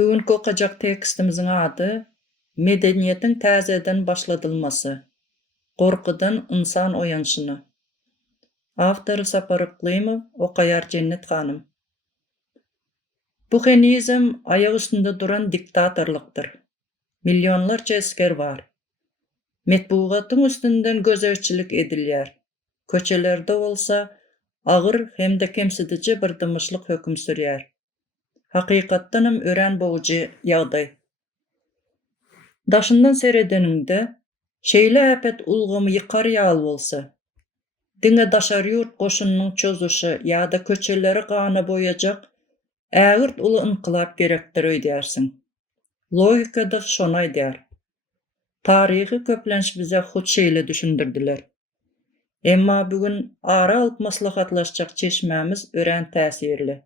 Bugünkü okajak tekstimizin adı Medeniyetin täzeden başladylmasy. Gorkudan insan oýanşyny. Awtory Sapar Iklimow, okaýar Cennet hanym. Bu henizm aýag üstünde duran diktatorlykdyr. Millionlarça esker var. Metbugatyň üstünden gözetçilik edilýär. Köçelerde bolsa agyr hemde kemsidici bir dymyşlyk höküm sürýär. Hakykatdanam ören boğucu ýagdaý. Daşyndan seredeninde şeýle äpet ulgamy ýykar ýaly bolsa, diňe daşar ýurt goşunynyň çözüşi ýa-da köçeleri gana boýajak ägirt uly inkylap gerekdir öýdýärsiň. Logika da şonu aýdýar. Taryhy köplenç bize hut şeýle düşündirdiler. Emma bugün ara alyp maslahatlaşjak çeşmämiz ören täsirli.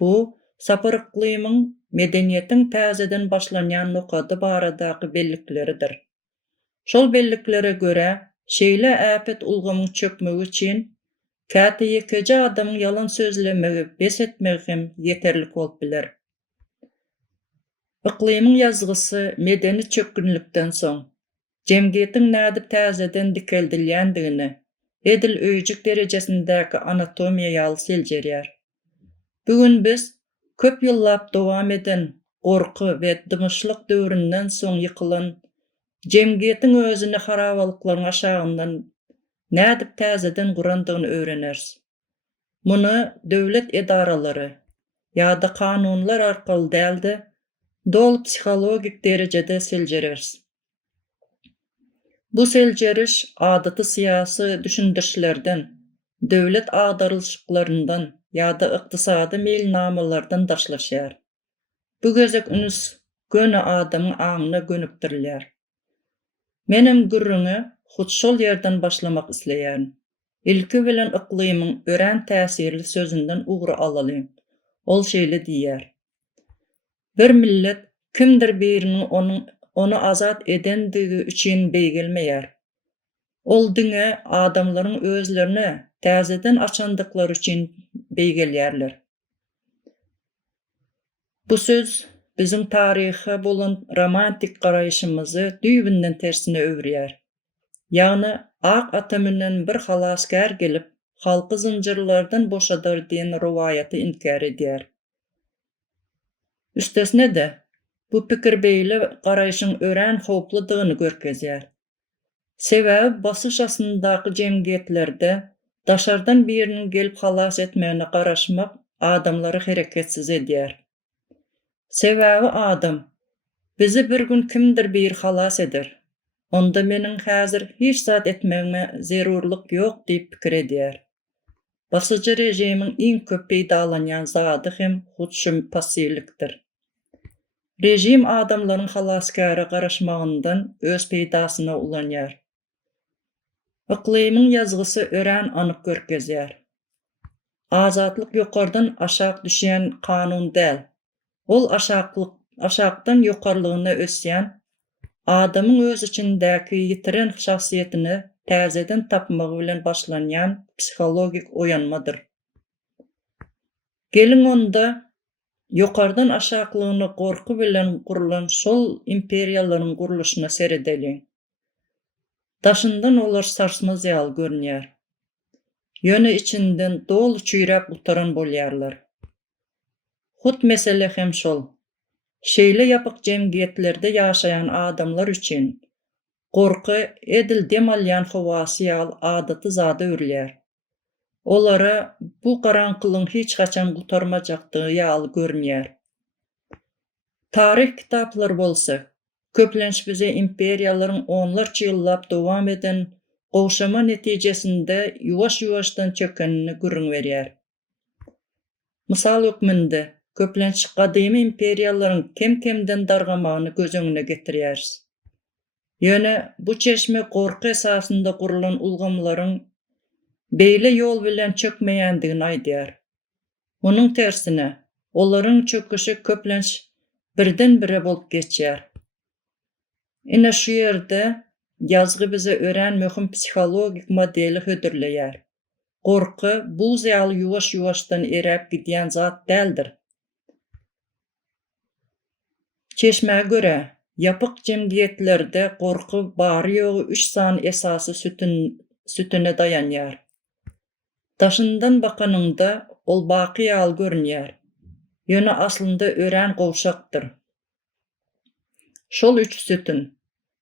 Bu Sapar Iklimowyň medeniyetiň täzeden başlanýan nokady baradaky bellikleridir. Şol belliklere göre şeýle äpet ulgamyň çökmegi üçin käte ýekeje adamyň ýalan sözlemegi, bes etmegi hem ýeterlik bolup biler. Iklimowyň ýazgysy medeni çökgünlikden soň jemgyýetiň nädip täzeden dikeldilýändigini, edil öýjük derejesindäki anatomiýa ýaly seljerýär. Bugün biz köp ýyllap dowam eden gorky we dymyşlyk döwründen soň ýykylan jemgyýetiň özüni harabalyklaryň aşagyndan nädip täzeden gurandygyny öwreneriz. Muny döwlet edaralary ýa-da kanunlar arkaly däldi, dol psihologik derejede seljereriz. Bu seljeriş adaty syýasy düşündirişlerden, döwlet agdarylşyklaryndan ýa-da ykdysady meýilnamalardan daşlaşýar. Bu gözek ünüs göne adamyň aňyna gönükdirilýär. Menem gürrüňi hut şol ýerden başlamak isleýän. Ilki bilen Iklimowyň ören täsirli sözünden ugry alalym. Ol şeýle diýär. Bir millet kimdir biriniň onu azat edendigi üçin beýgelmeýär. Ol diňe adamlaryň özlerini täzeden açandyklary üçin beýgelýärler. Bu söz bizim taryha bolan romantik garaýşymyzy düýbinden tersine öwürýär. Ýagny ak atamynyň bir halaskär gelip halky zynjyrlardan boşadar diýen rowayaty inkar edýär. Üstesine de bu pikir beýle garaýşyň ören howpludygyny görkezýär. Sebäbi basyş asyndaky jemgyýetlerde daşardan biriniň gelip halas etmegine garaşmak adamlary hereketsiz edýär. Sebäbi adam bizi bir gün kimdir bir halas eder. Onda meniň häzir hiç zat etmegime zerurlyk ýok diýip pikir edýär. Basyjy rejimiň iň köp peýdalanýan zady hem hut şu passivlikdir. Rejim adamlaryň halaskara garaşmagyndan öz peýdasyna ulanýar. Iklimowyň ýazgysy ören anyk görkezýär. Azatlyk ýokardan aşak düşýän kanun däl. Ol aşakdan ýokarlygyna ösýän adamyň öz içindäki ýitiren şahsiýetini täzeden tapmagy bilen başlanýan psihologik oýanmadyr. Gelin onda ýokardan aşaklygyny gorku bilen gurulan şol imperiýalaryň guruluşyna seredeliň. Daşyndan olar sarsmaz ýaly görünýär. Ýöne içinden dolu çüýräp utaran bolýarlar. Hut mesele hem şol. Şeýle ýapyk jemgyýetlerde ýaşaýan adamlar üçin gorky edil dem alýan howasy ýaly adaty zada öwürýär. Olara bu garaňkylygyň hiç haçan gutarmajakdygy ýaly görünýär. Taryh kitaplary bolsa, köplenç bize imperiýalaryň onlarça ýyllap dowam eden gowşama netijesinde ýuwaş-ýuwaşdan çökkenini gürrüň berýär. Mysal ökmünde köplenç gadymy imperiýalaryň kem-kemden dargamagyny göz öňüne getirýäris. Ýöne bu çeşme gorky esasynda gurulan ulgamlaryň beýle ýol bilen çökmeýändigini aýdýar. Onuň tersine, olaryň çöküşi köplenç birden-bire bolup geçýär. Ine şu ýerde ýazgy bize ören möhüm psihologik modeli hödürleýär. Gorky bu ýaly ýuwaş-ýuwaşdan eräp gidýän zat däldir. Çeşmäge görä, ýapyk jemgiýetlerde gorky bary ýogy 3 san esasy sütüne dayanýar. Daşyndan bakanyňda ol baky ýaly görünýär. Ýöne aslynda örän gowşakdyr. Şol 3 sütün.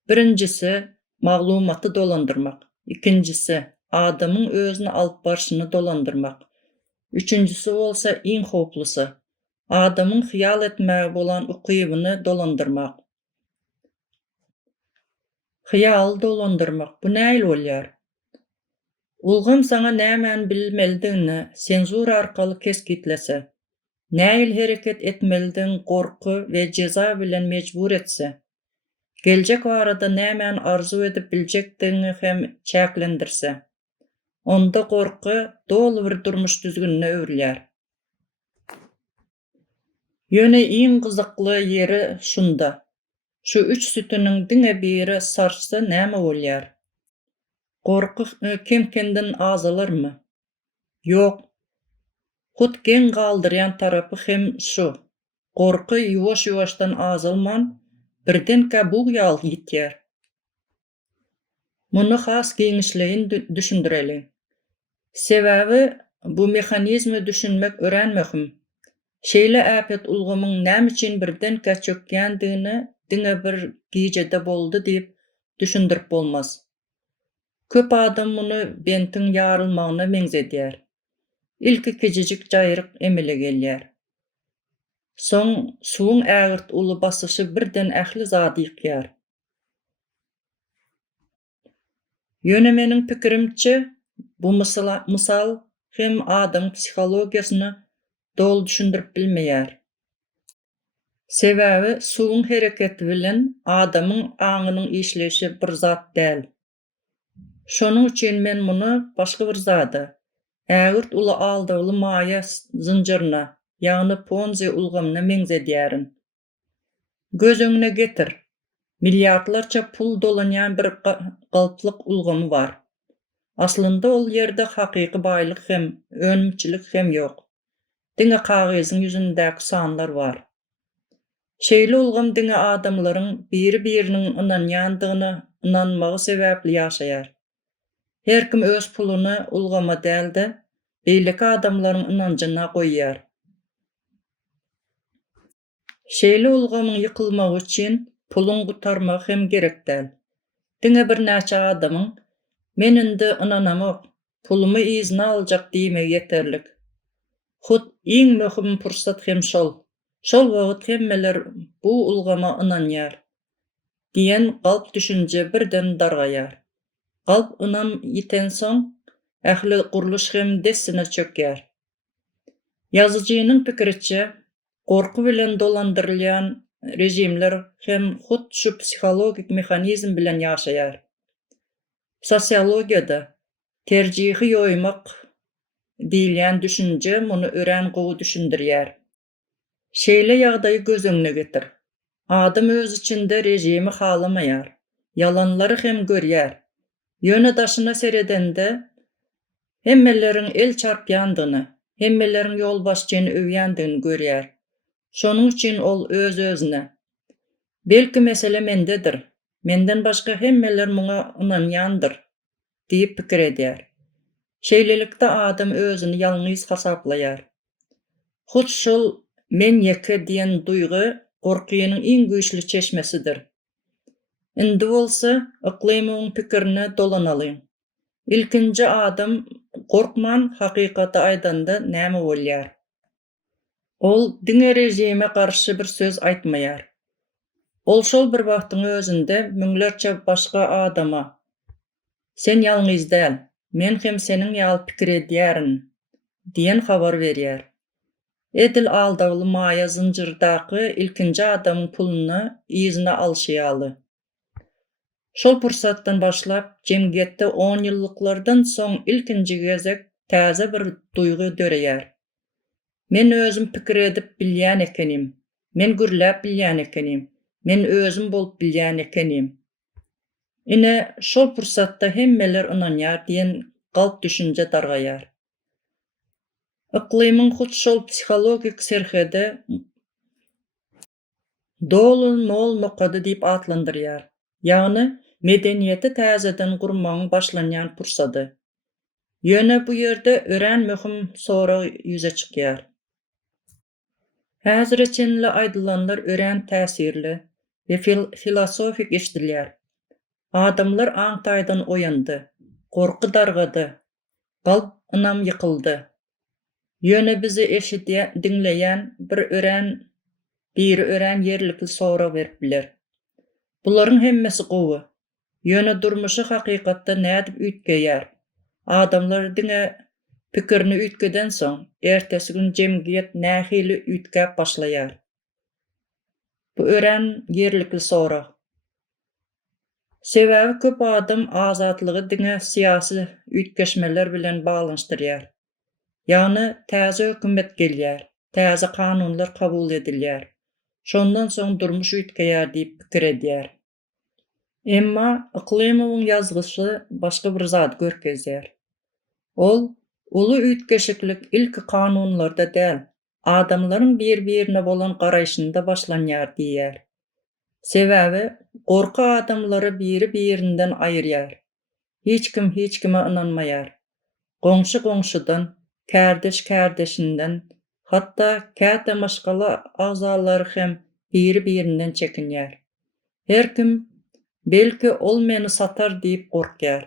Birinjisi maglumaty dolandyrmak. Ikinjisi adamyň özüni alyp barşyny dolandyrmak. Üçüncüsü bolsa iň hoplusy. Adamyň hyýal etmäge bolan ukybyny dolandyrmak. Hyýal dolandyrmak. Bu näil bolýar? Ulgam saňa nämäni bilmelidigini senzura arkaly keskitlese, näil hereket etmelidiň gorky we jeza bilen mejbur etse, geljek barada nämäni arzu edip biljekdigini hem çäklendirse, onda gorky dolu bir durmuş düzgünine öwürlär. Ýöne iň gyzykly ýeri şunda. Şu 3 sütüniň diňe biri sarçsa näme bolýar? Gorky kemkenden azalarmy? Ýok. Hut gen galdyrýan tarapy hem şu. Gorky ýuwaş-ýuwaşdan azalman, birdenkä bug ýaly gitýär. Muny has geňişleýin düşündireli. Sebäbi bu mehanizmi düşünmek ören möhüm. Şeýle äpet ulgamyň näme üçin birdenkä çökýändigini diňe bir gijede boldy diýip düşündirip bolmaz. Köp adam muny bentiň ýarylmagyna meňzedýär. Ilki kijijik jaýryk emele gelýär. Soň suwuň ägirt uly basışy birden ähli zady ýykýar. Ýöne meniň pikirimçe, bu mysal hem adam psihologiýasyny dol düşündirip bilmeýär. Sebäbi suwuň hereketi bilen adamyň aňynyň işleşi bir zat däl. Şonuň üçin men muny başga bir zada, ägirt uly aldaly maýa zynjyryna, ýagny Ponzi ulgamyna meňzedýärin. Göz öňüne getir. Milliardlarça pul dolanýan bir galplyk ulgamy bar. Aslynda ol ýerde hakyky baýlyk hem önümçilik hem ýok. Diňe kagyzyň ýüzündäki sanlar bar. Şeýle ulgam diňe adamlaryň biri-biriniň ynanýandygyna ynanmagy sebäpli ýaşaýar. Her kim öz puluny ulgama däldi, beýleki adamlaryň ynanjyna goýýar. Şeýle ulgamyň ýykylmagy üçin puluň gutarmak hem gerek däl. Diňe bir näçe adamyň men indi ynanamak, pulumy izine aljak diýmegi ýeterlik. Hut iň möhüm pursat hem şol. Şol wagt hemmeler bu ulgama ynanýar. Diýen galp düşünje birden dargaýar. Galp ynam ýiten soň ähli guruluş hem dessine çökýär. Ýazyjynyň pikiriçe, gorky bilen dolandyrylýan rejimler hem hut şu psihologik mehanizm bilen ýaşaýar. Sosiologiýada terjihi ýoýmak diýilýän düşünje muny ören gowy düşündirýär. Şeýle ýagdaýy göz öňüne getir. Adam öz içinde rejimi halamaýar. Yalanlary hem görýär. Ýöne daşyna seredende hemmeleriň el çarpýandygyny, hemmeleriň ýol başçyny öwýändigini görýär. Şonuň üçin ol öz-özüne: "Belki mesele mendedir. Menden başga hemmeler muňa ynanýandyr" diýip pikir edýär. Şeýlelikde adam özüni ýalňyz hasaplaýar. Hut şol men ýeke diýen duýgy gorkynyň iň güýçli çeşmesidir. Indi bolsa iklimiň pikirini dolanalyň. Ilkinji adam gorkman hakykaty aýdanda näme bolýar? Ol diňe rejime garşy bir söz aýtmaýar. Ol şol bir wagtyň özünde müňlerçe başga adama: "Sen ýalňyz däl, men hem seniň ýaly pikir edýärin" diýen habar berýär. Edil aldaly maýa zynjyrdaky ilkinji adamyň puluny izine alşýaly. Şol pursatdan başlap jemgyýetde 10 ýyllyklardan soň ilkinji gezek täze bir duýgy döreýär. Men özüm pikir edip bilýän ekenim. Men gürläp bilýän ekenim. Men özüm bolup bilýän ekenim. Ine şol pursatda hemmeler ynanýar diýen galp düşünje dargaýar. Iklimiň hut şol psihologik serhede Dolu nol nokady diýip atlandyrýar. Ýagny medeniyeti täzeden gurmagyň başlanýan pursady. Ýöne bu ýerde ören möhüm sorag ýüze çykýar. Häzir içinli aýdylanlar ören täsirli we filosofik eşdilýär. Adamlar aňtaýdan oýandy, gorky dargady, galp ynam ýykyldy. Ýöne bizi diňleýän biri ören ýerlikli sorag berip biler. Bularyň hemmesi gowy. Ýöne durmuşy hakykatda nädip üýtgeýär. Adamlar diňe pikirini üýtkeden soň, ertesi gün jemgyýet nähili üýtgäp başlaýar. Bu ören ýerlikli sorag. Sebäbi köp adam azatlygy diňe syýasy üýtgeşmeler bilen baglanyşdyrýar. Ýagny täze hökümet gelýär, täze kanunlar kabul edilýär. Şondan soň durmuş üýtgeýär diýip pikir edýär. Emma Yklymowyň ýazgysy başga bir zat görkezýär. Ol, uly üýtgeşiklik ilki kanunlarda däl, adamlaryň bir-birine bolan garaýşynda başlanýar diýär. Sebäbi gorky adamlary biri-birinden aýyrýar. Hiç kime ynanmaýar. Goňşy goňşydan, kärdeş kärdeşinden, hatda käte maşgala agzalary hem biri-birinden çekinýär. Her kim belki ol meni satar diýip gorkýar.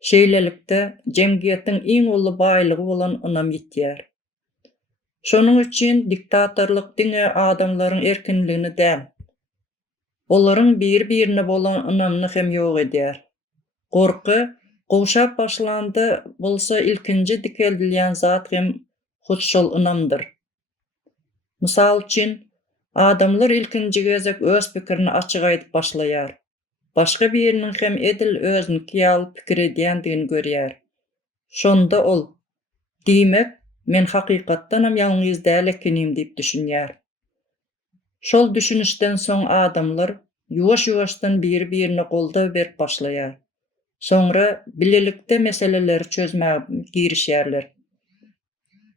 Şeýlelikde jemgyýetiň iň uly baýlygy bolan ynam ýitýär. Şonuň üçin diktatorlyk diňe adamlaryň erkinligini däl, olaryň bir-birine bolan ynamyny hem ýok edýär. Gorky gowşap başlandy bolsa ilkinji dikeldilýän zat hem huş şol ynamdyr. Mysal üçin, adamlar ilkinji gezek öz pikirini açyk aýdyp başlaýar. Başga biriniň hem edil özünki ýaly pikir edýändigini görýär. Şonda ol, diýmek, men hakykatdanam ýalňyz däl ekenim diýip düşünýär. Şol düşünüşden soň adamlar ýuwaş-ýuwaşdan biri-birine golda berip başlaýar. Soňra bilelikde meseleleri çözmäge girişýärler.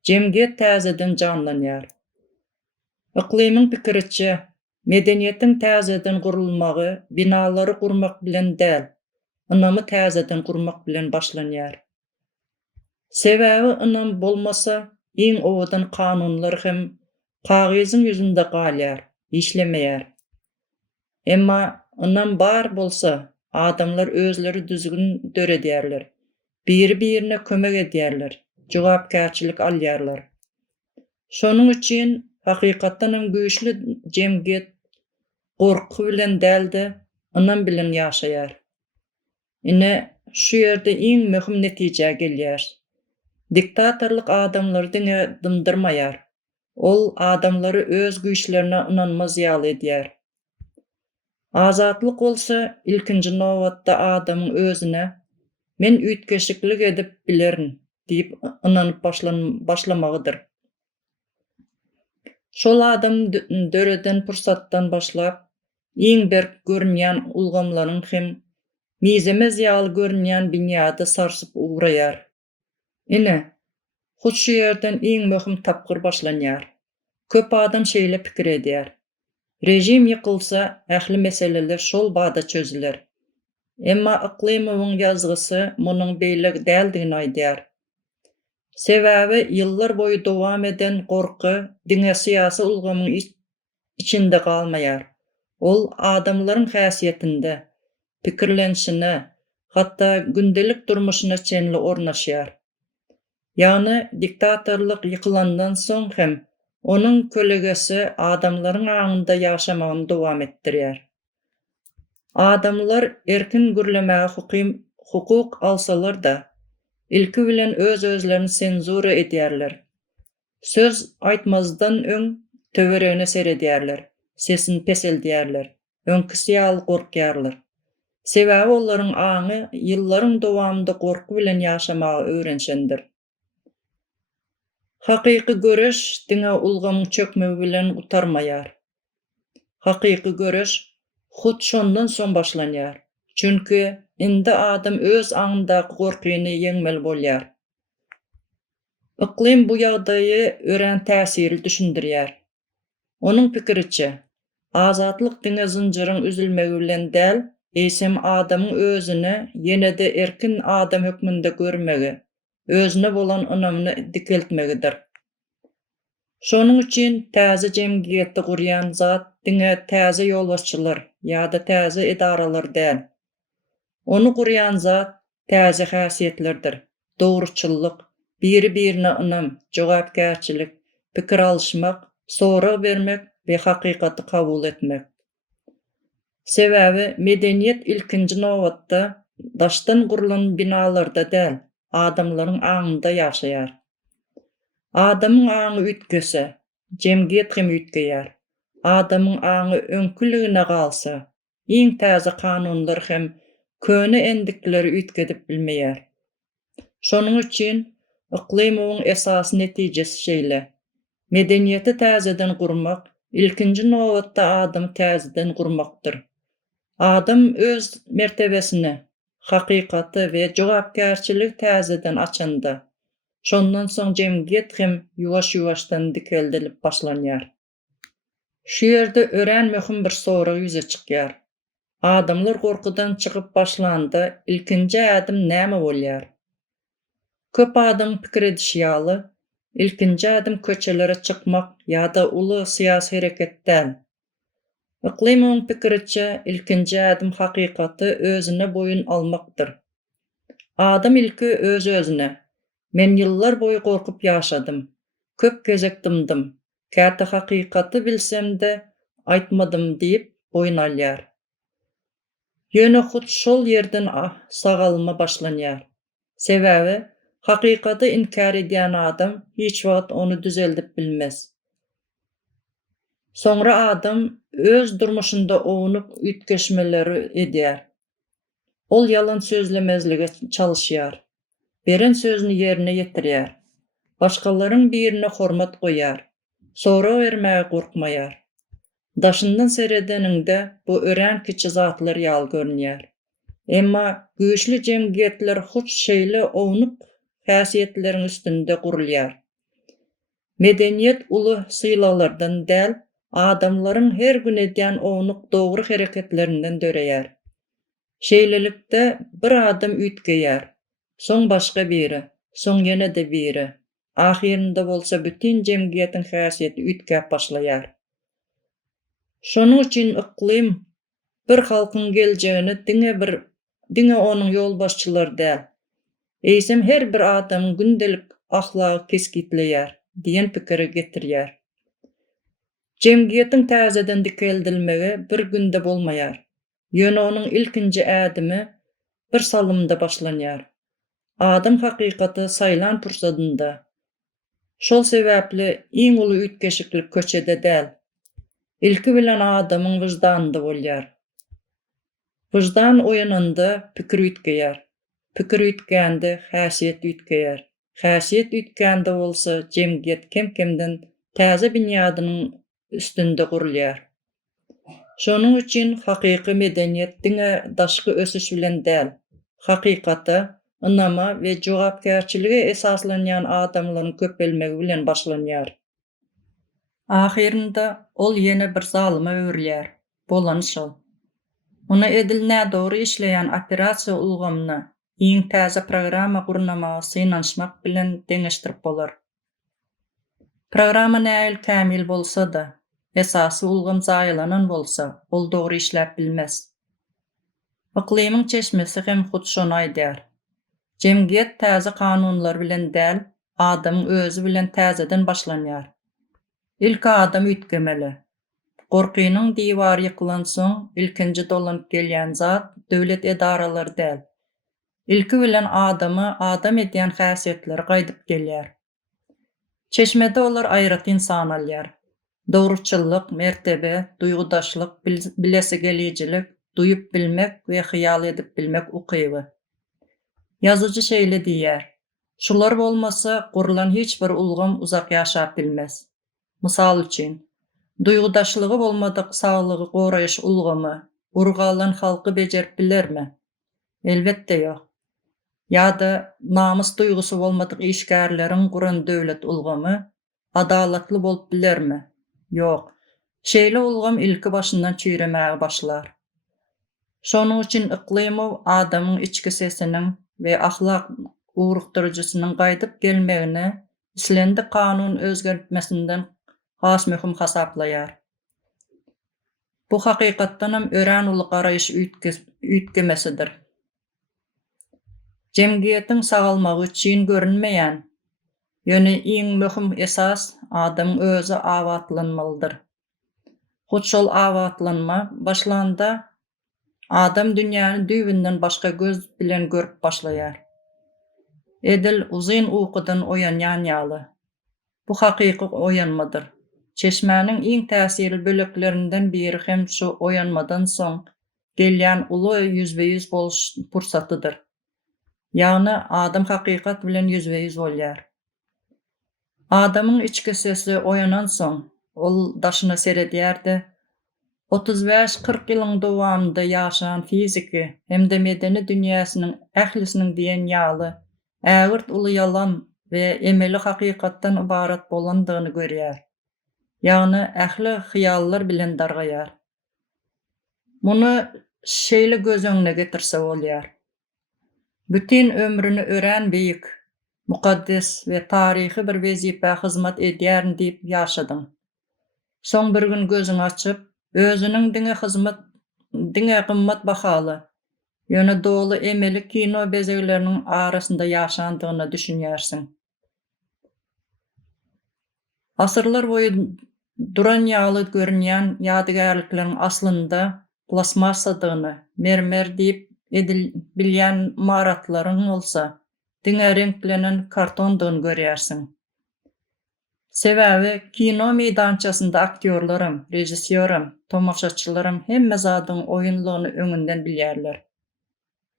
Jemgyýet täzeden janlanýar. Yklymiň pikiriçe, medeniýetiň täzeden gurulmagy binalary gurmak bilen däl, ynamy täzeden gurmak bilen başlanýar. Sebäbi ynam bolmasa, iň owadan kanunlar hem kagyzyň ýüzünde galýar, işlemeýär. Emma ynam bar bolsa, adamlar özleri düzgün döredýärler, biri-birine kömek edýärler, jogapkärçilik alýarlar. Şonuň üçin hakykatdanam güýçli jemgyýet gorky bilen dälde, ynam bilen ýaşaýar. Ine şu ýerde iň möhüm netije gelýär. Diktatorlyk adamlary diňe dymdyrmaýar. Ol adamlary öz güýçlerine ynanmaz ýaly edýär. Azatlyk bolsa ilkinji nowatda adamyň özüne men üýtgeşiklik edip bilerin diýip ynanyp başlamagydyr. Şol adam döreden pursatdan başlap iň berk görünýän ulgamlaryň hem mizemez ýaly görünýän binýada sarsyp ugraýar. Ine, huş şu ýerden iň möhüm tapgyr başlanýar. Köp adam şeýle pikir edýär. Rejim ýykylsa, ähli meseleler şol bada çözüler. Emma Yklymowyň ýazgysy munyň beýle däldigini aýdýar. Sebäbi ýyllar boýu dowam eden gorky diňe syýasy ulgamyň içinde galmaýar. Ol adamlaryň häsiýetinde, pikirlenşine, hatda gündelik durmuşyna çenli ornaşýar. Ýagny diktatorlyk ýykylandan soň hem onuň kölegesi adamlaryň aňynda ýaşamagyny dowam etdirýär. Adamlar erkin gürlemäge hukuk alsalar da, ilki bilen öz-özlerini senzura edýärler. Söz aýtmazdan öň töweregine seredýärler, sesini peseldýärler, öňkisi ýaly gorkýarlar. Sebäbi olaryň aňy ýyllaryň dowamında gorky bilen ýaşamagy öwrenşendir. Hakyky göreş diňe ulgamyň çökmegi bilen utarmaýar. Hakyky göreş hut şondan soň başlanýar. Çünki indi adam öz aňyndaky gorkyny ýeňmeli bolýar. Iklym bu ýagdaýy ören täsirli düşündirýär. Onuň pikiriçe, Azatlyk diňe zynjyryň üzülmegi bilen däl, eýsem adamyň özüne ýene-de erkin adam hökmünde görmegi, özüne bolan ynamyny dikeltmegidir. Şonuň üçin täze jemgyýetdi gurýan zat diňe täze ýolbaşçylar ýa-da täze edaralar däl. Onu gurýan zat täze häsiýetlerdir. Dogruçylyk, biri-birine ynam, jogapkärçilik, pikir alşmak, sorag bermek we hakykaty kabul etmek. Sebäbi medeniýet ilkinji nowatda daşdan gurulan binalarda däl, adamlaryň aňynda ýaşaýar. Adamyň aňy ütkese, jemgyýet hem ütgeýär. Adamyň aňy öňküligine galsa, iň täze kanunlar hem köne endikleri ütgedip bilmeýär. Şonuň üçin iklimowyň esas netijesi şeýle. Medeniýeti täzeden gurmak, ilkinji nowatda adamy täzeden gurmakdyr. Adam öz mertebesini, hakykaty we jogapkärçilik täzeden açanda, şondan soň jemgyýet hem ýuwaş-ýuwaşdan dikeldelip başlanýar. Şu ýerde ören möhüm bir sorag ýüze çykýar. Adamlar gorkudan çykyp başlanda ilkinji ädim näme bolýar? Köp adam pikir edişýaly, ilkinji ädim köçelere çykmak ýa-da uly syýasy hereket däl. Iklimowyň pikiriçe ilkinji ädim hakykaty özüne boyun almakdyr. Adam ilki öz-özüne: "Men ýyllar boýy gorkup ýaşadym, köp gezek dymdym, käte hakykaty bilsem-de aýtmadym" diýip boyun alýar. Ýöne hut şol ýerden sagalma başlanýar. Sebäbi hakykaty inkar edýän adam hiç wagt onu düzeldip bilmez. Soňra adam öz durmuşynda owunup ütgeşmeleri edýär. Ol ýalan sözlemezlige çalyşýar. Beren sözüni ýerine ýetirýär. Başgalaryň birine hormat goýar. Sora bermäge gorkmaýar. Daşyndan seredeninde bu ören kiçi zatlar ýaly görünýär. Emma güýçli jemgyýetler huç şeýle owunup häsiýetleriň üstünde gurulýar. Medeniýet uly sylalardan däl, adamlaryň her gün edýän owunuk dogry hereketlerinden döreýär. Şeýlelikde bir adam ütgeýär, soň başga biri, soň ýene-de biri. Ahirinde bolsa bütün jemgyýetiň häsiýeti ütkäp başlaýar. Şonuň üçin iklim bir halkyň geljegini diňe onuň ýolbaşçylary däl, eýsem her bir adamyň gündelik ahlagy keskitleýär diýen pikire getirýär. Jemgyýetiň täzeden dikeldilmegi bir günde bolmaýar. Ýöne onuň ilkinji ädimi bir salymda başlanýar. Adam hakykaty saýlan pursatynda. Şol sebäpli iň uly ütgeşiklik köçede däl, ilki bilen adamyň wyjdanynda bolýar. Wyjdan oýananda pikir ütgeýär. Pikir ütkände häsiýet ütgeýär. Häsiýet ütkände bolsa jemgyýet kem-kemden täze binýadynyň üstünde gurulýar. Şonuň üçin hakyky medeniýet diňe daşky ösüş bilen däl, hakykata, ynama we jogapkärçilige esaslanýan adamlaryň köpelmegi bilen başlanýar. Ahirinde ol ýene bir zalyma öwürýär. Bolan şol. Ona edil nädogry işleýän operasiýa ulgamyna iň täze programa gurnamagy synanşmak bilen deňeşdirip bolar. Programa näil kämil bolsa-da, esasy ulgam zaýylanan bolsa, ol dogry işläp bilmez. Iklimiň çeşmesi hem hut şonu aýdýar. Jemgyýet täze kanunlar bilen däl, adamyň özü bilen täzeden başlanýar. İlk adam ütgemeli. Gorkynyň diwary ýykylan soň ilkinji dolanyp gelýän zat döwlet edaralary däl. İlki bilen adamy adam edýän häsiýetleri gaýdyp gelýär. Çeşmede olar aýrat insan alýar. Dogruçylyk, mertebe, duýgudaşlyk, bilesi gelýijilik, duýup bilmek we hyýal edip bilmek ukyby. Ýazyjy şeýle diýär: "Şular bolmasa gurulan hiç bir ulgam uzak ýaşap bilmez." Mysal üçin, duýgudaşlygy bolmadyk saglygy goraýyş ulgamy urgalan halky bejerip bilermi? Elbetde ýok. Ýa-da namus duýgusy bolmadyk işgärleriň guran döwlet ulgamy adalatly bolup bilermi? Ýok. Şeýle ulgam ilki başyndan çüýremäge başlar. Şonuň üçin iklimow adamyň içki sesiniň we ahlak ugrukdyryjysynyň gaýdyp gelmegini islendi kanun özgertmesinden has möhüm hasaplaýar. Bu hakykatdanam ören uly garaýyş üýtgemesidir. Jemgiýetiň sagalmagy üçin görünmeýän, ýöne iň möhüm esas adamyň özü awatlanmalydyr. Hut şol awatlanma başlanda adam dünýäni düýbinden başga göz bilen görüp başlaýar. Edil uzyn uykudan oýanýan ýaly. Bu hakyky oýanmadyr. Çeşmäniň iň täsirli böleklerinden biri hem şu oýanmadan soň gelýän uly yüzbe-yüz boluş pursatydyr. Ýagny adam hakykat bilen yüzbe-yüz bolýar. Adamyň içki sesi oýanan soň ol daşyna seredýärdi. 35-40 ýylyň dowamında ýaşanan fiziki hemde medeni dünýäsiniň ählisiniň diýen ýaly, ägirt uly ýalan we emeli hakykatdan ibarat bolandygyny görýär. Ýagny ähli hyýallar bilen dargaýar. Muny şeýle göz öňüne getirse bolýar. Bütün ömrüni ören beýik, mukaddes we taryhy bir wezipe hyzmat edýärin diýip ýaşadyň. Soň bir gün gözüňi açyp, özüniň diňe gymmat bahaly, ýöne dolu emeli kino bezegleriniň arasynda ýaşandygyny düşünýärsiň. Asyrlar boýy duran ýaly görünýän ýadygärlikleriň aslynda plasmasadygyny, mermer diýip bilýän maratlaryň bolsa, diňe renklenen kartondygyny görýärsiň. Sebäbi kino meýdançasynda aktyorlarym, rejissýoram, tomaşaçylarym hemme zadyň oýunlygyny öňünden bilýärler.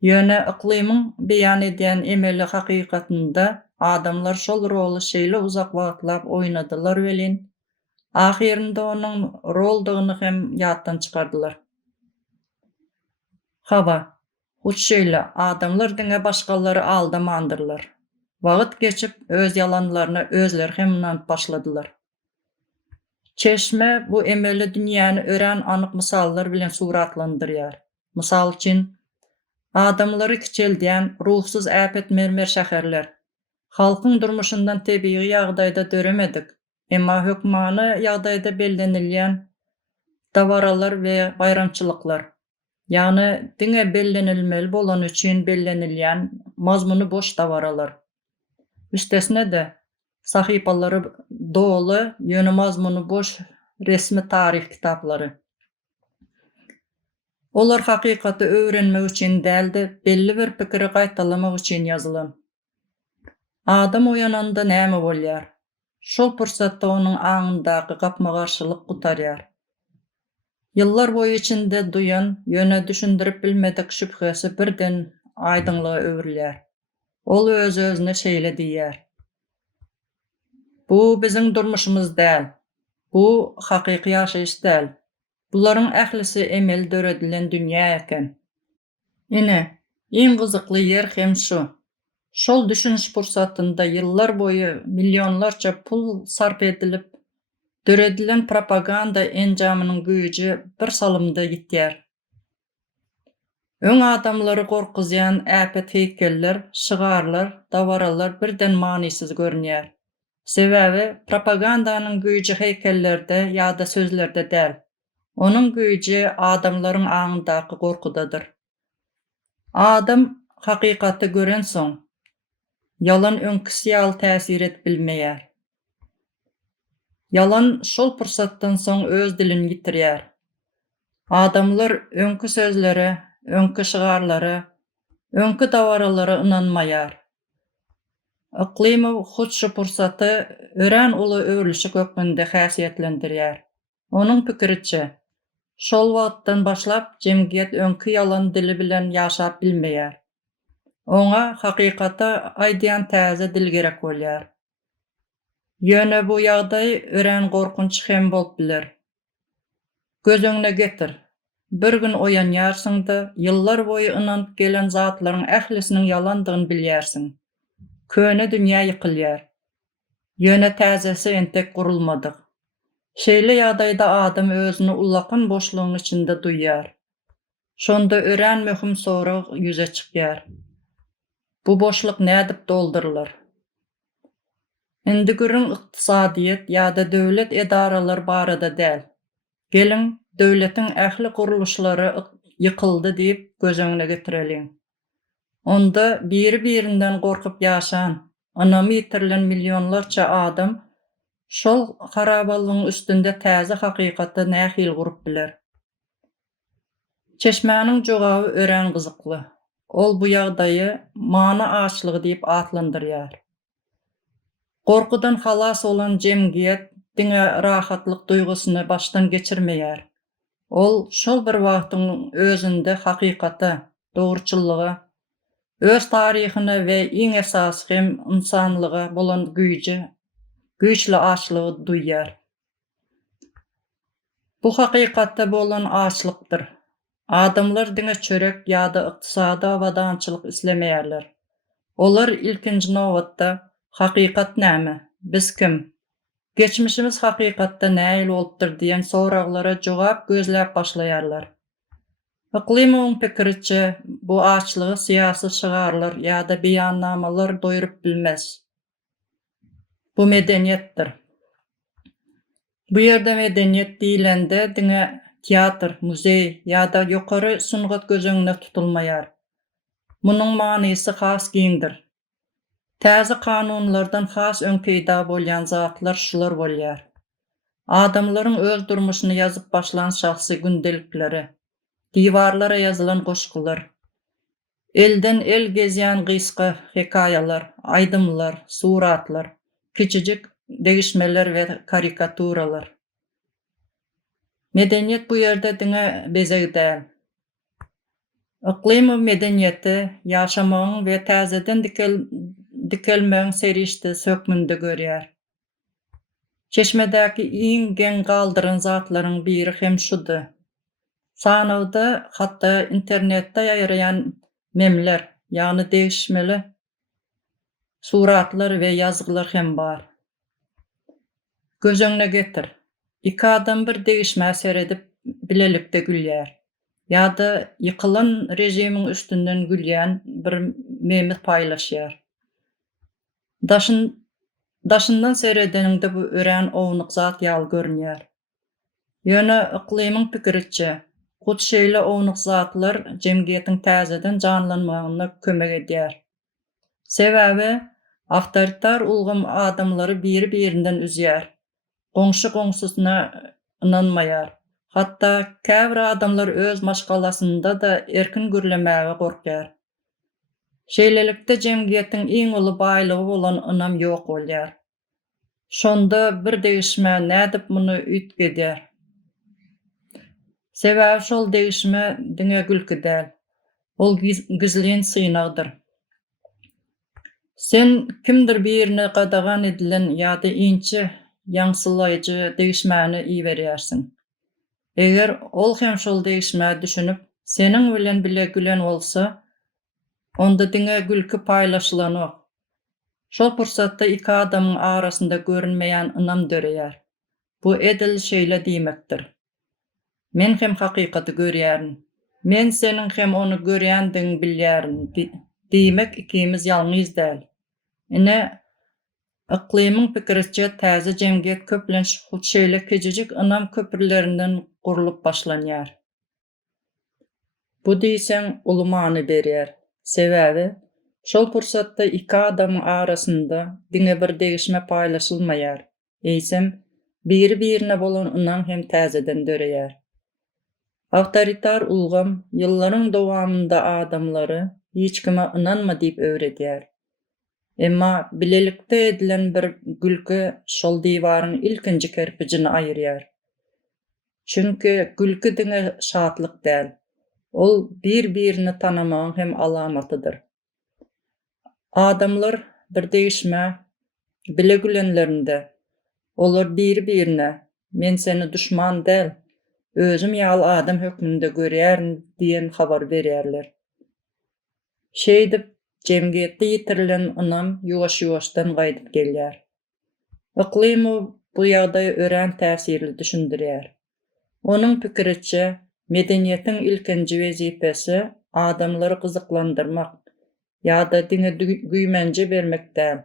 Ýöne iklimiň beýan edýän emeli hakykatynda adamlar şol roly şeýle uzak wagtlap oýnadylar welin, ahirinde onuň roldygyny hem ýatdan çykardylar. Hawa, hut şeýle adamlar diňe başgalary aldamandyrlar. Wagt geçip öz yalanlaryna özleri hem inanıp başladylar. Çeşme bu emeli dünýäni ören anyk misallar bilen suratlandyrýar. Mysal üçin, adamlary kiçeldýän ruhsuz äpet mermer şäherler. Halkyň durmuşyndan tebii ýagdaýda döremedik, emma hökmany ýagdaýda bellenilýän dawaralar we bayramçylyklar. Ýagny diňe bellenilmeli bolan üçin bellenilýän mazmuny boş dawaralar. Üstesine de sahypalary dolu, ýöne mazmuny boş resmi tarih kitaplary. Olar hakykaty öwrenmek üçin däldi, belli bir pikiri gaýtalamak üçin ýazylan. Adam oýananda näme bolýar? Şol pursatda onuň aňyndaky gapma-garşylyk gutarýar. Ýyllar boýy içinde duýan, ýöne düşündirip bilmedik şüphesi birden aýdyňlyga öwrilýär. Ol öz-özüne şeýle diýär. Bu biziň durmuşymyz däl. Bu hakyky ýaşaýyş däl. Bularyň ählisi emel döredilen dünýä eken. Ine, iň gyzykly ýer hem şu. Şol düşünüş pursatynda ýyllar boýy millionlarça pul sarp edilip, döredilen propaganda enjamynyň güýji bir salymda gitýär. Öň adamlary gorkuzýan äpet heýkeller, şygarlar, dawaralar birden manysyz görünýär. Sebäbi propagandanyň güýji heýkellerde ýa-da sözlerde däl. Onuň güýji adamlaryň aňyndaky gorkudadyr. Adam hakykaty gören soň, yalan öňküsi ýaly täsir edip bilmeýär. Yalan şol pursatdan soň öz dilini ýitirýär. Adamlar öňkü sözlere, öňkü şygarlara, öňkü dawaralara inanmaýar. Iklimow hut şu pursaty ören uly öwrülüşi kökünde häsiýetlendirýär. Onuň pikiriçe, şol wagtdan başlap jemgiýet öňkü yalan dili bilen ýaşap bilmeýär. Oňa hakykata aýdýan täze dil gerek bolýar. Ýöne bu ýagdaý ören gorkunç hem bolup biler. Gözüňne getir. Bir gün oýanýarsyň-da, ýyllar boýy inanyp gelen zatlaryň ählisiniň ýalandygyny bilýärsiň. Köne dünýä ýykylýar. Ýöne täzesi entek gurulmadyk. Şeýle ýagdaýda adam özüni ullakan boşlugyň içinde duýýar. Şonda ören möhüm sorag ýüze çykýar. Bu boşluk nädip doldurylar? Indi görüň ykdysadyýet ýa-da döwlet edaralary barada däl. Geliň, döwletiň ähli guruluşlary ýykyldy diýip gözeňine getireliň. Onda biri-birinden gorkup ýaşan, anamy ýitirilen millionlarça adam şol harabalygyň üstünde täze hakykaty nähil gurup biler. Çeşmäniň jogaby ören gyzykly. Ol bu ýagdaýy mana açlygy diýip atlandyrýar. Gorkudan halas bolan jemgyýet diňe rahatlyk duýgusyny başdan geçirmeýär. Ol şol bir wagtyň özünde hakykata, dogruçyllyga, öz taryhyna we iň esasy hem insanlyga bolan güýçli açlygy duýýar. Bu hakykatda bolan açlykdyr. Adamlar diňe çörek ýa-da ykdysady awadançylyk islemeýärler. Olar ilkinji nowatda hakykat näme? Biz kim? Geçmişimiz hakykatda näil bolupdyr diýen soraglara jogap gözläp başlaýarlar. Iqlimoň pikiriçe bu açlygy syýasy şygarlar ýa-da beýannamalar doýurup bilmez. Bu medeniýetdir. Bu ýerde medeniýet diýilende diňe teatr, muzey ýa-da ýokary sungat gözeňine tutulmaýar. Munyň manysy has giňdir. Täze kanunlardan has öňkeýda bolýan zatlar şular bolýar. Adamlaryň öz durmuşyny ýazyp başlan şahsy gündelikleri, diwarlara ýazylan goşgular, elden el gezýän gysga hekaýalar, aýdymlar, suratlar, kiçijik degişmeler we karikaturalar. Medeniýet bu ýerde diňe bezeg däl. Iqlim medeniýeti ýaşamagyň we täzeden dikelmegiň serişde sökmünde görýär. Çeşmedäki iň geň galdyran zatlaryň biri hem şudy. Sanawda hatda internetde ýaýraýan memler, ýani degişmeli suratlar we ýazgylar hem bar. Gözeňine getir. İki adam bir degişmä seredip bilelikde gülýär. Ýa-da ýykylan rejimiň üstünden gülýän bir memi paýlaşýar. Daşyndan seredeninde bu ören ownyk zat ýaly görünýär. Ýöne iqlimiň pikiriçe, gut şeýle ownyk zatlar jemgyýetiň täzeden janlanmagyna kömek edýär. Sebäbi awtoritar ulgam adamlary biri-birinden üzýär. Goňşy goňsusyna ynanmaýar. Hatda käbir adamlar öz maşgalasynda da erkin gürlemäge gorkýar. Şeýlelikde jemgyýetiň iň uly baýlygy bolan ynam ýok bolýar. Şonda bir degişme nädip muny üýtgedýär? Sebäbi şol degişme diňe gülki däl. Ol gizlin synagdyr. Sen kimdir birini gadagan edilen ýa-da inçi ýaňsylaýjy degişmäni iýberýärsiň. Eger ol hem şol degişmä düşünüp seniň bilen bile gülen bolsa, onda diňe gülki paýlaşylanok. Şol pursatda iki adamyň arasynda görünmeýän ynam döreýär. Bu edil şeýle diýmekdir. Men hem hakykaty görýärin. Men seniň hem onu görýändiň bilýärin. Diýmek ikimiz ýalňyz däl. Ine iqlimiň pikiriçe täze jemgyýet köplen şeýle kejijik ynam köpürlerinden gurulyp başlanýar. Bu diýseň uly many berýär. Sebäbi şol pursatda iki adamyň arasynda diňe bir degişme paýlaşylmaýar. Eýsem biri-birine bolan ynam hem täzeden döreýär. Awtoritar ulgam ýyllaryň dowamynda adamlary hiç kime ynanma diýip öwredýär. Emma bilelikde edilen bir gülki şol diwaryň ilkinji kerpijini aýyrýar. Çünki gülki diňe şatlyk däl. Ol bir-birini tanamagyň hem alamatydyr. Adamlar bir degişme bile gülenlerinde olar bir-birine men seni düşman däl, özüm ýaly adam hökmünde görýärin diýen habar berýärler. Şeýdip jemgyýetde ýitirilen ynam ýuwaş-ýuwaşdan gaýdyp gelýär. Iqlimy bu ýagdaý ören täsirli düşündirýär. Onuň pikiriçe, medeniýetiň ilkinji wezipesi adamlary gyzyklandyrmak ýa-da diňe güýmenje bermek däl.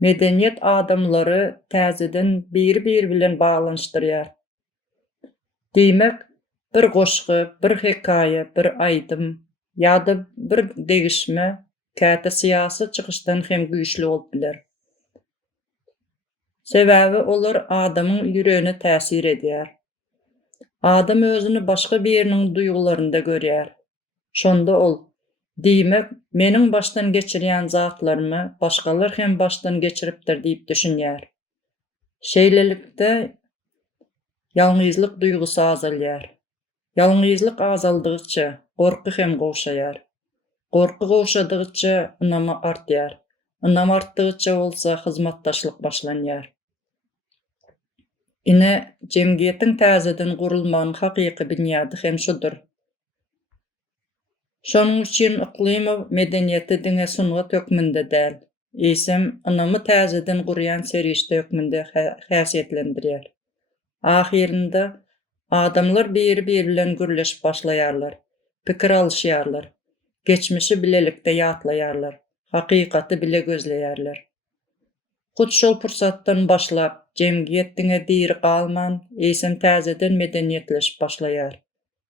Medeniýet adamlary täzeden biri-biri bilen baglanyşdyrýar. Diýmek, bir goşgy, bir hekaýa, bir aýdym ýa-da bir degişme käte syýasy çykyşdan hem güýçli bolup biler. Sebäbi olar adamyň ýüregine täsir edýär. Adam özüni başga biriniň duýgularynda görýär. Şonda ol, diýmek, meniň başdan geçirýän zatlarymy başgalar hem başdan geçiripdir diýip düşünýär. Şeýlelikde ýalňyzlyk duýgusy azalýar. Ýalňyzlyk azaldygyça gorky hem gowşaýar. Gorky gowşadygyça ynama artýar. Ynama artdygyça bolsa hyzmatdaşlyk başlanýar. Ine jemgyýetiň täzeden gurulmagynyň hakyky bünyady hem şudur. Şonuň üçin Yklymow medeniýeti diňe sungat hökmünde däl, isem ynamy täzeden gurýan serişde hökmünde häsiýetlendirýär. Ahirinde adamlar biri-biri bilen gürleşip başlaýarlar, pikir alşýarlar, geçmişi bilelikde ýatlaýarlar, hakykaty bile gözleýärler. Hut şol pursatdan başlap, jemgyýet diňe diri galman, isem täzeden medeniýetleşip başlaýar.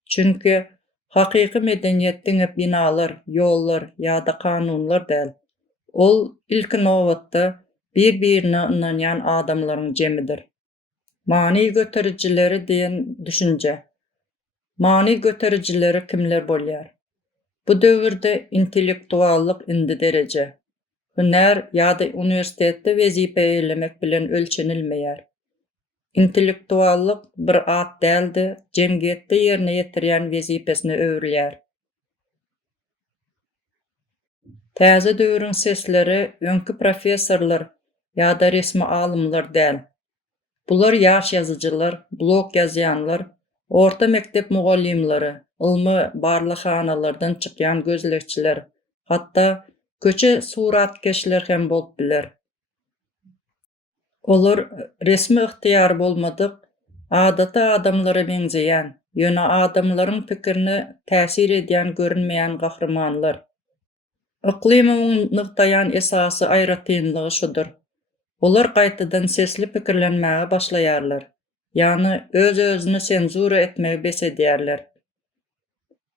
Çünki hakyky medeniýet diňe binalar, ýollar ýa-da kanunlar däl. Ol ilki nowatda bir-birine ynanýan adamlaryň jemidir. Many götericileri diýen düşünje. Many götericileri kimler bolýar? Bu döwürde intellektuallyk indi derece. Hünär ýa-da uniwersitetde wezipe eýlemek bilen ölçenilmeýär. Intellektuallyk bir at däldi, jemgyýetde ýerine ýetirýän wezipesine öwürýär. Täze döwrüň sesleri öňkü professorlar ýa-da resmi alymlar däl. Bular ýaş ýazyjylar, blog ýazýanlar, orta mektep mugallimleri, ilmi barlykhanalardan çykýan gözlekçiler, hatda köçe suratkeşler hem bolup biler. Olar resmi ihtiýar bolmadyk, adata adamlara beňzeýän, ýöne adamlaryň pikirini täsir edýän görünmeýän gahrymanlar. Yklymowyň nykdaýan esasy aýratynlygy şudur. Olar gaýtadan sesli pikirlenmäge başlaýarlar. Ýani öz-özüni senzura etmege bes edýärler.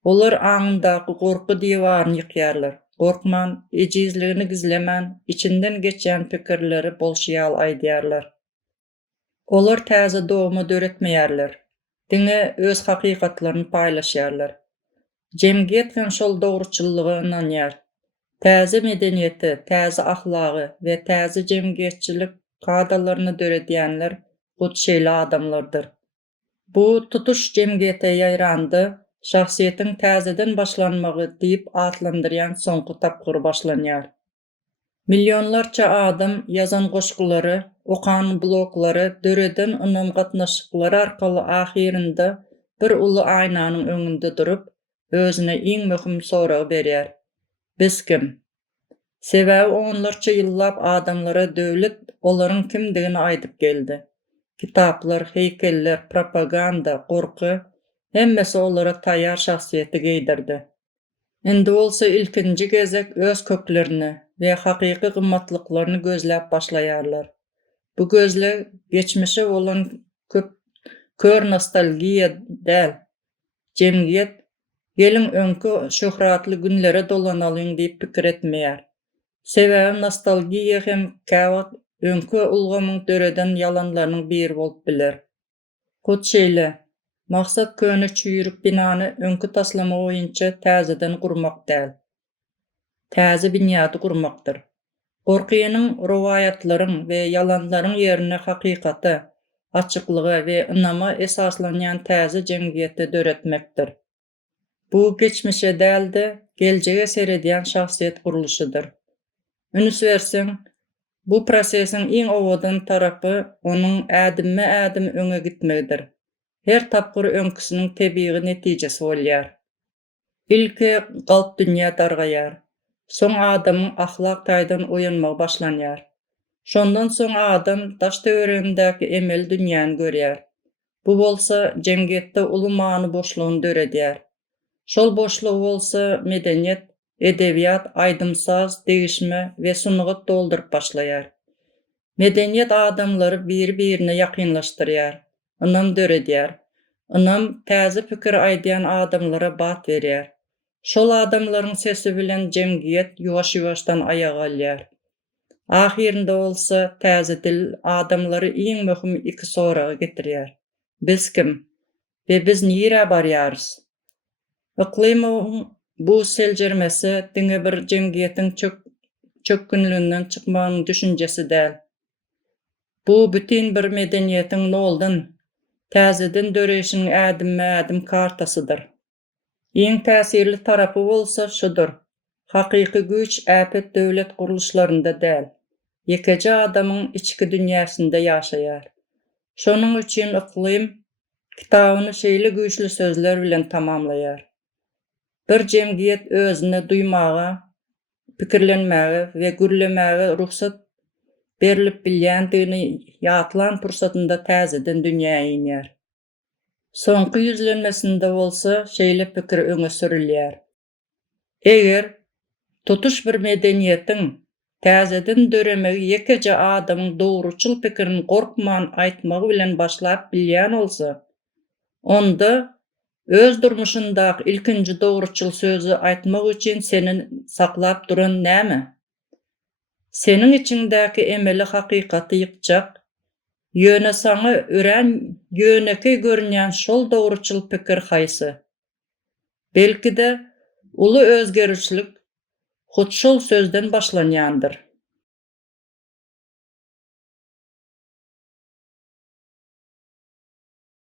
Olar aňyndaky gorky diýwaryny ýykýarlar. Gorkman, ejizligini gizlemen, içinden geçen pikirleri bolşýal aýdýarlar. Olar täze dogma döretmeýärler. Diňe öz hakykatlaryny paýlaşýarlar. Jemgyýet hem şol dogruçyllyga ynanýar. Täze medeniýeti, täze ahlagy we täze jemgyýetçilik kadalaryny döredýänler bu şeýle adamlardyr. Bu tutuş jemgyýete ýaýrandy, şahsiýetiň täzeden başlanmagy diýip atlandyrýan soňky tapgyr başlanýar. Milyonlarça adam ýazan goşgulary, okan bloglary, döreden ynam gatnaşyklary arkaly ahirinde bir uly aýnanyň öňünde durup, özüne iň möhüm soragy berýär. Biz kim? Sebäbi onlarça ýyllap adamlara döwlet olaryň kimdigini aýdyp geldi. Kitaplar, heykeller, propaganda, gorky hemmesi olara taýýar şahsiýeti geýdirdi. Endi bolsa ilkinji gezek öz köklerini we hakyky gymmatlyklaryny gözläp başlaýarlar. Bu gözle geçmişe bolan kör nostalgiýa däl. Jemgyýet gelin öňkü şöhratly günlere dolanalyň diýip pikir etmeýär. Sebäbi nostalgiýa hem käwagt öňkü ulgamyň döreden ýalanlarynyň biri bolup biler. Hut şeýle, maksat köne çüýrük binany öňkü taslama boýunça täzeden gurmak däl. Täze bünyady gurmakdyr. Gorkynyň rowaýatlaryň we ýalanlaryň ýerine hakykaty, açyklygy we ynama esaslanýan täze jemgyýeti döretmekdir. Bu geçmişe däldi, geljege seredýän şahsiýet guruluşydyr. Ünüs berseň, bu prosesiň iň owadan tarapy onuň ädimme-ädim öňe gitmegidir. Her tapgyr öňküsiniň tebii netijesi bolýar. Ilki galp dünýä dargaýar. Soň adamyň ahlak taýdan oýanmagy başlanýar. Şondan soň adam daş töweregindäki emel dünýäni görýär. Bu bolsa jemgyýetde uly many boşlugyny döredýär. Şol boşluk bolsa medeniýet, edebiýat, aýdymsaz, degişme we sunugat dolduryp başlaýar. Medeniýet adamlary bir-birine ýakynlaşdyrýar, ynam döredýär. Ynam täze pikir aýdýan adamlara bat berýär. Şol adamlaryň sesi bilen jemgyýet ýuwaş-ýuwaşdan ayaga alýar. Ahirinde bolsa täze dil adamlary iň möhüm iki soraga getirýär. Biz kim? Ve biz nire barýarys? Iklimagyň bu seljermesi diňe bir jemgyýetiň çökkünlüğinden çykmagyň düşünjesi däl. Bu bütün bir medeniýetiň noldan, täzeden döreşiniň ädim kartasydyr. Iň täsirli tarapy bolsa şudur: hakyky güç äpet döwlet guruluşlarynda däl, ýekeje adamyň içki dünýäsinde ýaşaýar. Şonuň üçin iklim kitabyny şeýle güýçli sözler bilen tamamlaýar. Bir jemgyýet özüne duýmaga, pikirlenmäge we gürlemäge ruhsat berilip bilýändigini ýatylan pursatynda täzeden dünýäge inýär. Soňky ýüzlenmesinde bolsa şeýle pikir öňe sürilýär. Eger tutuş bir medeniýetiň täzeden döremegi ýekeje adamyň dogruçyl pikirini gorkman aýtmagy bilen başlap bilýän bolsa, onda öz durmuşyndaky ilkinji dogruçyl sözü aýtmak üçin seni saklap duran näme? Seniň içiňdäki emeli hakykaty ýykjak, ýöne saňa ören ýöneki görünýän şol dogruçyl pikir haýsy? Belki de uly özgerişlik hut şol sözden başlanýandyr.